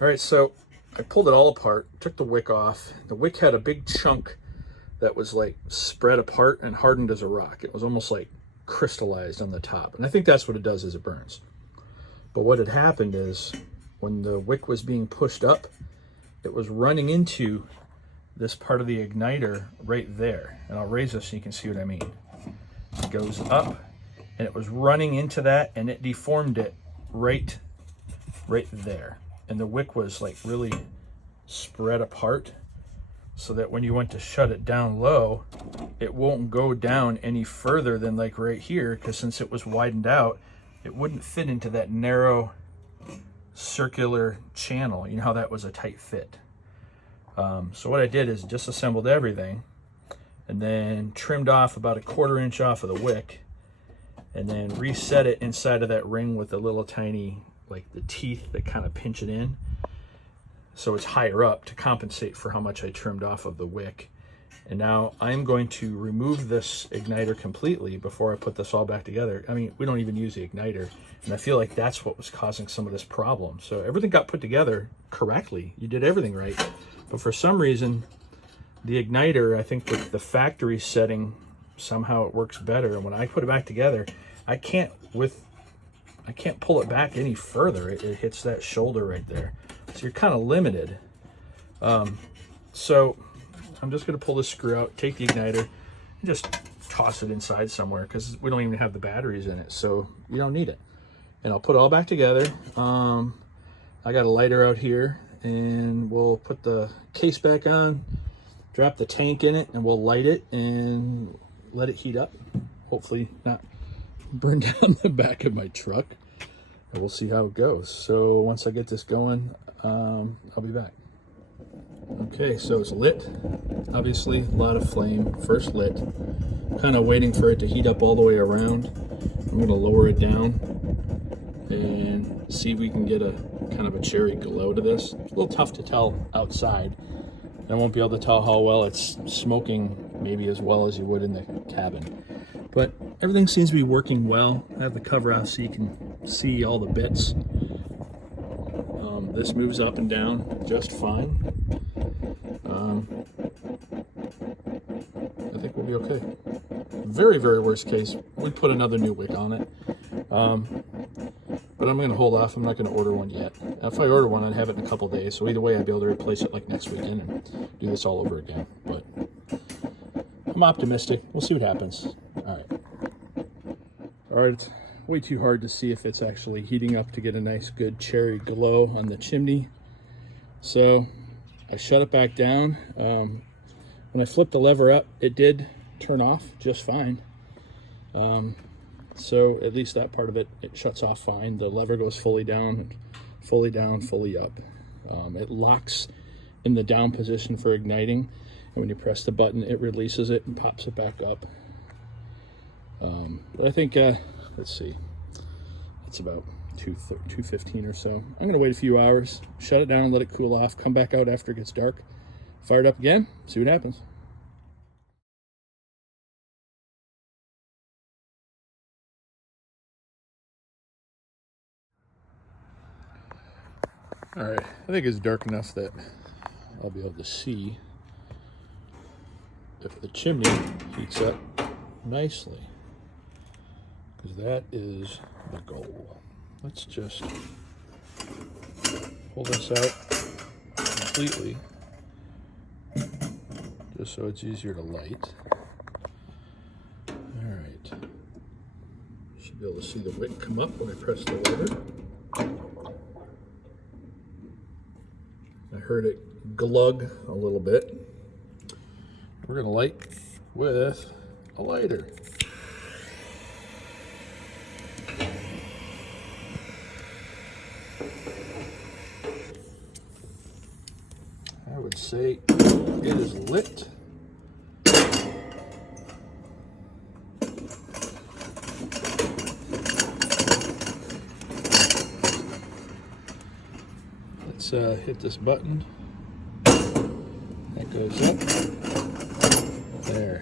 All right, so I pulled it all apart, took the wick off. The wick had a big chunk that was like spread apart and hardened as a rock. It was almost like crystallized on the top. And I think that's what it does as it burns. But what had happened is when the wick was being pushed up, it was running into this part of the igniter right there. And I'll raise this so you can see what I mean. It goes up and it was running into that and it deformed it right there. And the wick was like really spread apart so that when you went to shut it down low, it won't go down any further than like right here, because since it was widened out, it wouldn't fit into that narrow circular channel. You know how that was a tight fit. So what I did is disassembled everything and then trimmed off about 1/4 inch off of the wick and then reset it inside of that ring with a little tiny, like the teeth that kind of pinch it in. So it's higher up to compensate for how much I trimmed off of the wick. And now I'm going to remove this igniter completely before I put this all back together. I mean, we don't even use the igniter. And I feel like that's what was causing some of this problem. So everything got put together correctly. You did everything right. But for some reason, the igniter, I think with the factory setting, somehow it works better. And when I put it back together, I can't pull it back any further. It hits that shoulder right there. So you're kind of limited. So I'm just going to pull this screw out, take the igniter, and just toss it inside somewhere because we don't even have the batteries in it, so you don't need it. And I'll put it all back together. I got a lighter out here, and we'll put the case back on, drop the tank in it, and we'll light it and let it heat up. Hopefully not burn down the back of my truck. And we'll see how it goes. So once I get this going, I'll be back. Okay, so it's lit. Obviously, a lot of flame. First lit. Kind of waiting for it to heat up all the way around. I'm going to lower it down and see if we can get a kind of a cherry glow to this. It's a little tough to tell outside. I won't be able to tell how well it's smoking, maybe as well as you would in the cabin. But everything seems to be working well. I have the cover out so you can see all the bits. This moves up and down just fine. I think we'll be okay. Very, very worst case, we'd put another new wick on it. But I'm going to hold off. I'm not going to order one yet. If I order one, I'd have it in a couple days. So either way, I'd be able to replace it like next weekend and do this all over again. But I'm optimistic. We'll see what happens. All right, it's way too hard to see if it's actually heating up to get a nice good cherry glow on the chimney. So I shut it back down. When I flipped the lever up, it did turn off just fine. So at least that part of it shuts off fine. The lever goes fully down, fully up. It locks in the down position for igniting. And when you press the button, it releases it and pops it back up. But I think, let's see, it's about 2:15 or so. I'm gonna wait a few hours, shut it down, let it cool off, come back out after it gets dark, fire it up again, see what happens. All right, I think it's dark enough that I'll be able to see if the chimney heats up nicely, because that is the goal. Let's just pull this out completely, just so it's easier to light. All right, should be able to see the wick come up when I press the lever. I heard it glug a little bit. We're gonna light with a lighter. I would say it is lit. Let's hit this button. That goes up. There.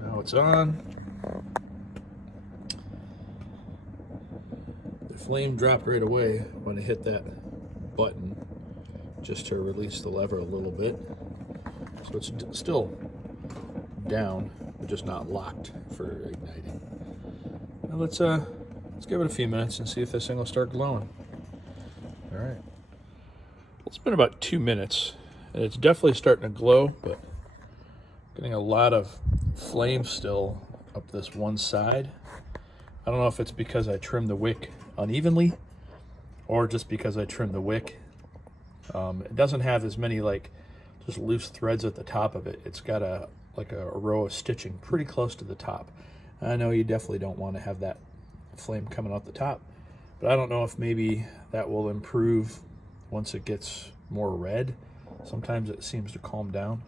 Now it's on. The flame dropped right away when I hit that button just to release the lever a little bit. So it's still down, but just not locked for igniting. Now let's give it a few minutes and see if this thing will start glowing. All right. It's been about 2 minutes, and it's definitely starting to glow, but getting a lot of flame still up this one side. I don't know if it's because I trimmed the wick unevenly or just because I trimmed the wick. It doesn't have as many like just loose threads at the top of it. It's got a row of stitching pretty close to the top. I know you definitely don't want to have that flame coming out the top, but I don't know if maybe that will improve once it gets more red. Sometimes it seems to calm down.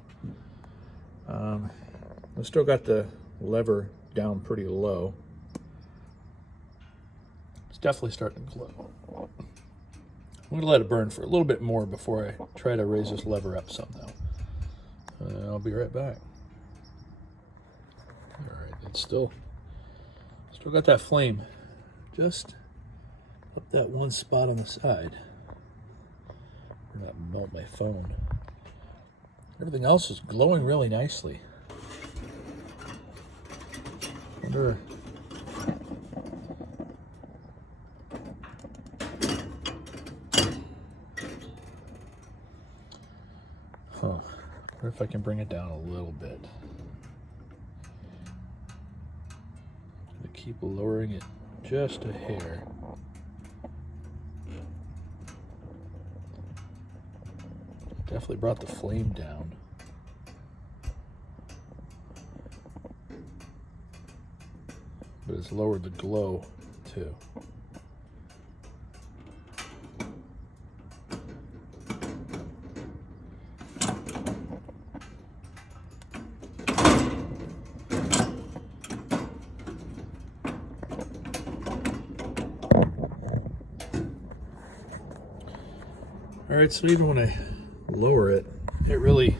I've still got the lever down pretty low. It's definitely starting to glow. I'm going to let it burn for a little bit more before I try to raise this lever up some though. I'll be right back. All right, it's still got that flame just up that one spot on the side. Not melt my phone. Everything else is glowing really nicely. Wonder. Wonder if I can bring it down a little bit. I'm gonna keep lowering it just a hair. Definitely brought the flame down. But it's lowered the glow too. All right, so even when I lower it, it really,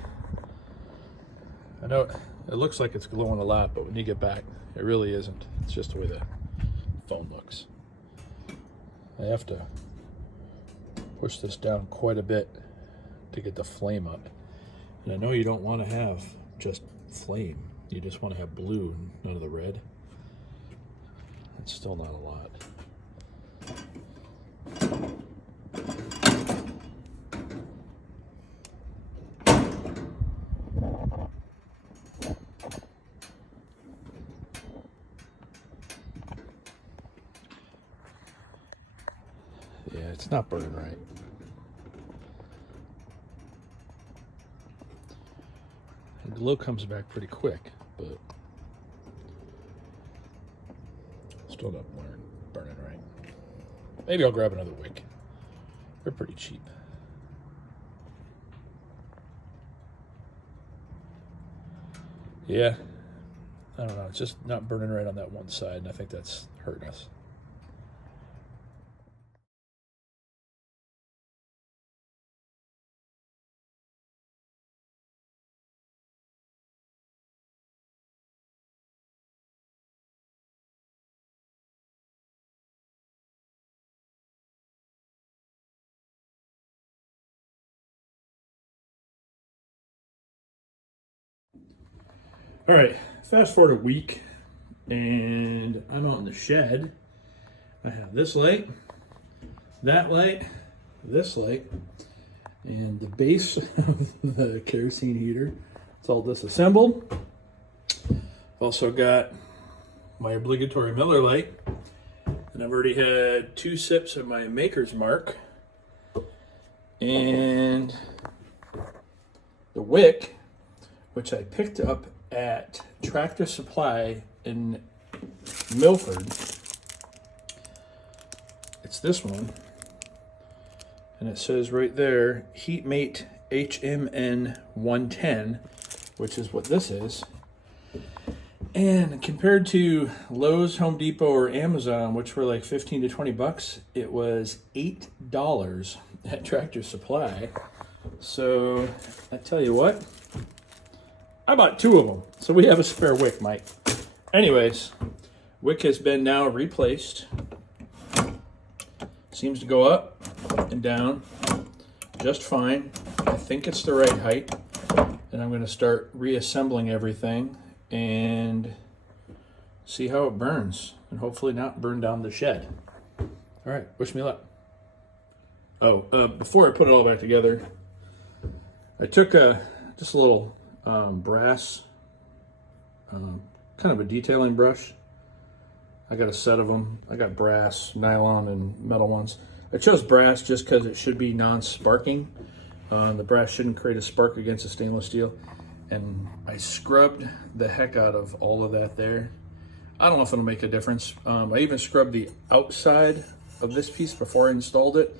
I know it looks like it's glowing a lot, but when you get back, it really isn't. It's just the way the phone looks. I have to push this down quite a bit to get the flame up. And I know you don't want to have just flame. You just want to have blue, none of the red. It's still not a lot. Yeah, it's not burning right. The glow comes back pretty quick, but still not burning right. Maybe I'll grab another wick. They're pretty cheap. Yeah, I don't know. It's just not burning right on that one side, and I think that's hurting us. All right, fast forward a week, and I'm out in the shed. I have this light, that light, this light, and the base of the kerosene heater. It's all disassembled. I've also got my obligatory Miller light, and I've already had 2 sips of my Maker's Mark, and the wick, which I picked up at Tractor Supply in Milford. It's this one, and it says right there, HeatMate HMN-110, which is what this is. And compared to Lowe's, Home Depot, or Amazon, which were like 15 to 20 bucks, it was $8 at Tractor Supply. So I tell you what, I bought 2 of them, so we have a spare wick, Mike. Anyways, wick has been now replaced. Seems to go up. and down just fine. I think it's the right height. And I'm going to start reassembling everything and see how it burns, and hopefully not burn down the shed. All right, wish me luck. Oh, before I put it all back together, I took just a little brass, kind of a detailing brush. I got a set of them. I got brass, nylon, and metal ones. I chose brass just because it should be non-sparking. The brass shouldn't create a spark against the stainless steel. And I scrubbed the heck out of all of that there. I don't know if it'll make a difference. I even scrubbed the outside of this piece before I installed it,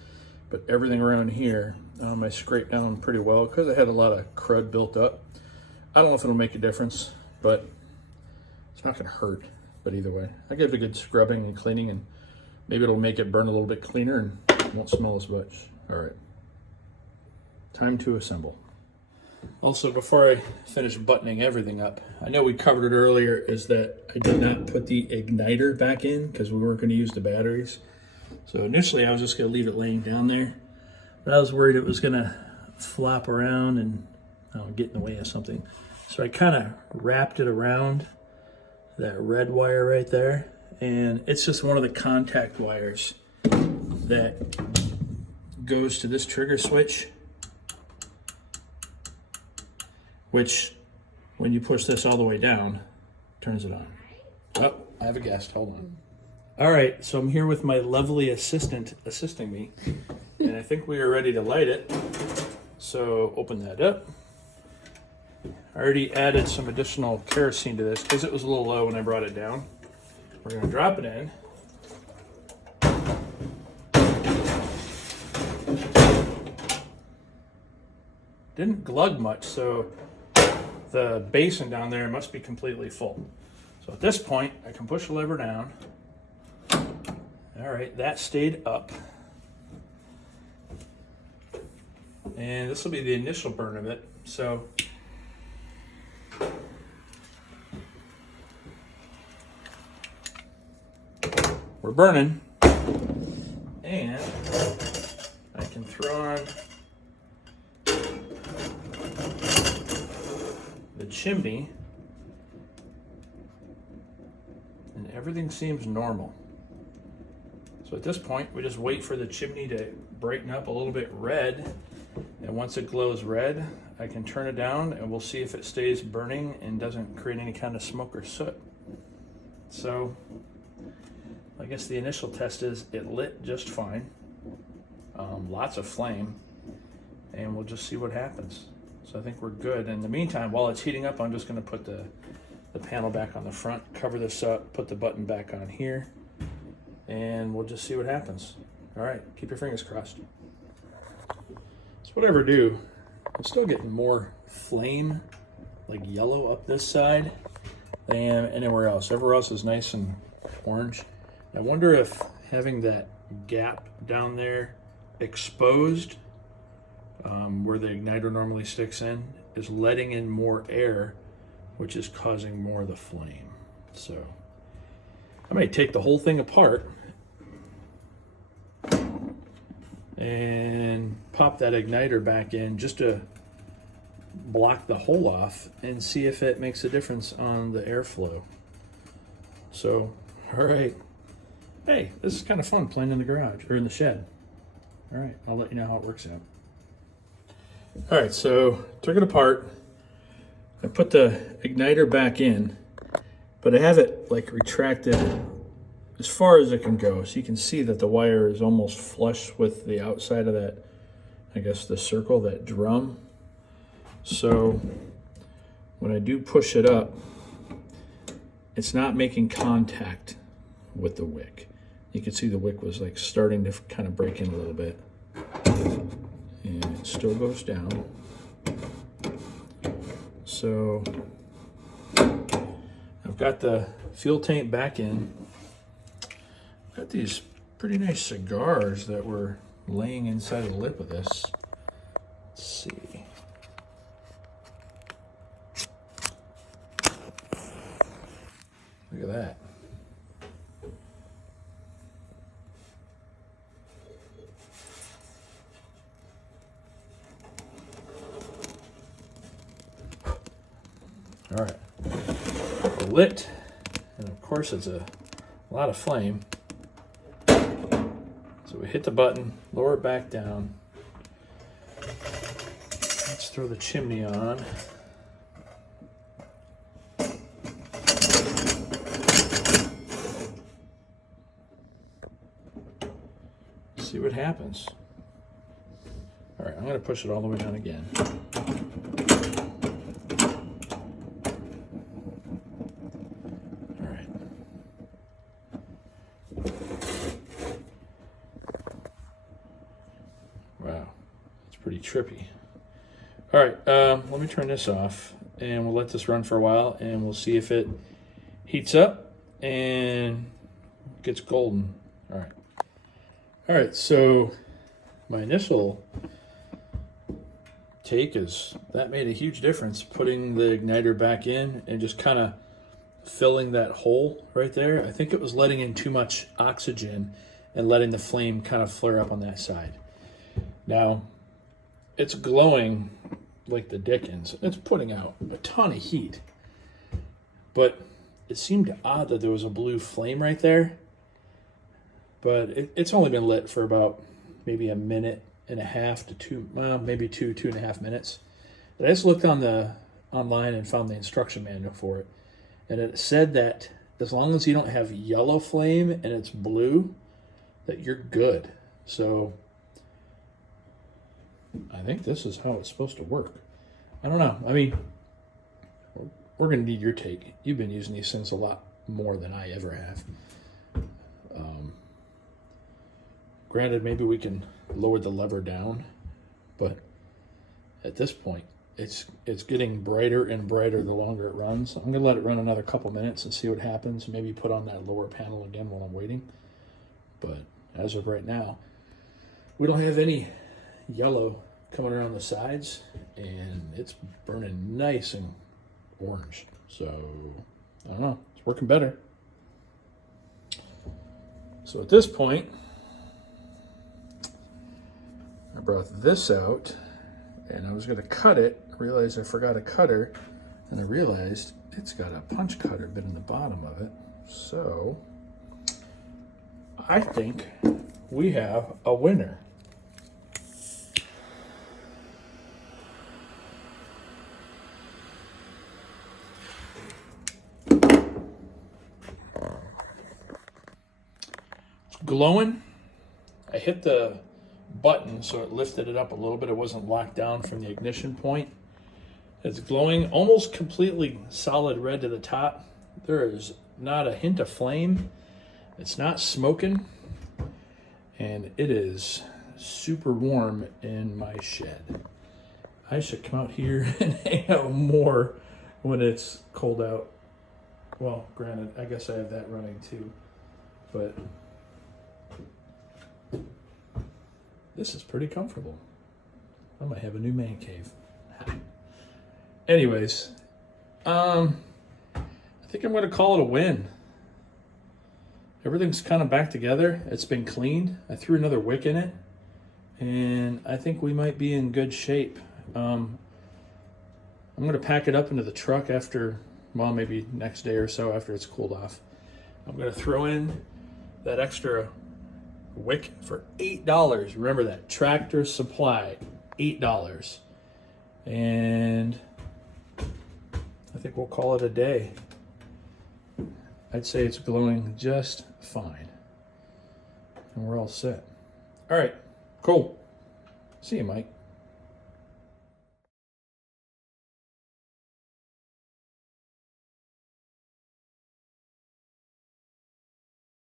but everything around here, I scraped down pretty well because I had a lot of crud built up. I don't know if it'll make a difference, but it's not gonna hurt. But either way, I give it a good scrubbing and cleaning, and maybe it'll make it burn a little bit cleaner and it won't smell as much. All right, time to assemble. Also, before I finish buttoning everything up, I know we covered it earlier, is that I did not put the igniter back in because we weren't going to use the batteries. So initially I was just going to leave it laying down there, but I was worried it was going to flop around and get in the way of something. So I kind of wrapped it around that red wire right there, and it's just one of the contact wires that goes to this trigger switch, which when you push this all the way down, turns it on. Oh, I have a guest, hold on. All right, so I'm here with my lovely assistant assisting me, and I think we are ready to light it. So open that up. I already added some additional kerosene to this because it was a little low when I brought it down. We're gonna drop it in. Didn't glug much, so the basin down there must be completely full. So at this point, I can push the lever down. All right, that stayed up. And this will be the initial burn of it. So we're burning, and I can throw on the chimney, and everything seems normal. So at this point, we just wait for the chimney to brighten up a little bit red, and once it glows red, I can turn it down and we'll see if it stays burning and doesn't create any kind of smoke or soot. So I guess the initial test is it lit just fine, lots of flame, and we'll just see what happens. So I think we're good. In the meantime, while it's heating up, I'm just going to put the panel back on the front, cover this up, put the button back on here, and we'll just see what happens. All right, keep your fingers crossed. So whatever I do, I'm still getting more flame, like yellow up this side than anywhere else. Everywhere else is nice and orange. I wonder if having that gap down there exposed, where the igniter normally sticks in, is letting in more air, which is causing more of the flame. So I may take the whole thing apart and pop that igniter back in just to block the hole off and see if it makes a difference on the airflow. So, all right. Hey, this is kind of fun playing in the garage or in the shed. All right, I'll let you know how it works out. All right, so took it apart. I put the igniter back in, but I have it like retracted as far as it can go. So you can see that the wire is almost flush with the outside of that, I guess the circle, that drum. So when I do push it up, it's not making contact with the wick. You can see the wick was like starting to kind of break in a little bit. And it still goes down. So I've got the fuel tank back in. Got these pretty nice cigars that were laying inside the lip of this. Let's see. Look at that. All right, we're lit, and of course it's a lot of flame. So we hit the button, lower it back down. Let's throw the chimney on. See what happens. All right, I'm going to push it all the way down again. All right. Wow, it's pretty trippy. All right, let me turn this off, and we'll let this run for a while, and we'll see if it heats up and gets golden. All right. All right, so my initial take is that made a huge difference, putting the igniter back in and just kind of filling that hole right there. I think it was letting in too much oxygen and letting the flame kind of flare up on that side. Now, it's glowing like the dickens. It's putting out a ton of heat, but it seemed odd that there was a blue flame right there. But it's only been lit for about maybe a minute and a half to two, maybe 2.5 minutes. And I just looked online and found the instruction manual for it. And it said that as long as you don't have yellow flame and it's blue, that you're good. So I think this is how it's supposed to work. I don't know. I mean, we're going to need your take. You've been using these things a lot more than I ever have. Granted, maybe we can lower the lever down, but at this point, it's getting brighter and brighter the longer it runs. I'm going to let it run another couple minutes and see what happens. Maybe put on that lower panel again while I'm waiting. But as of right now, we don't have any yellow coming around the sides, and it's burning nice and orange. So, I don't know. It's working better. So at this point, I brought this out, and I was going to cut it, realized I forgot a cutter, and I realized it's got a punch cutter bit in the bottom of it. So I think we have a winner. It's glowing. I hit the button so it lifted it up a little bit. It wasn't locked down from the ignition point. It's glowing almost completely solid red to the top. There is not a hint of flame. It's not smoking, and it is super warm in my shed. I should come out here and hang out more when it's cold out. Well, granted, I guess I have that running too, but this is pretty comfortable. I might have a new man cave. Anyways, I think I'm going to call it a win. Everything's kind of back together. It's been cleaned. I threw another wick in it, and I think we might be in good shape. I'm going to pack it up into the truck after, well, maybe next day or so after it's cooled off. I'm going to throw in that extra wick for $8. Remember that, Tractor Supply, $8. And I think we'll call it a day. I'd say it's glowing just fine. And we're all set. All right, cool. See you, Mike.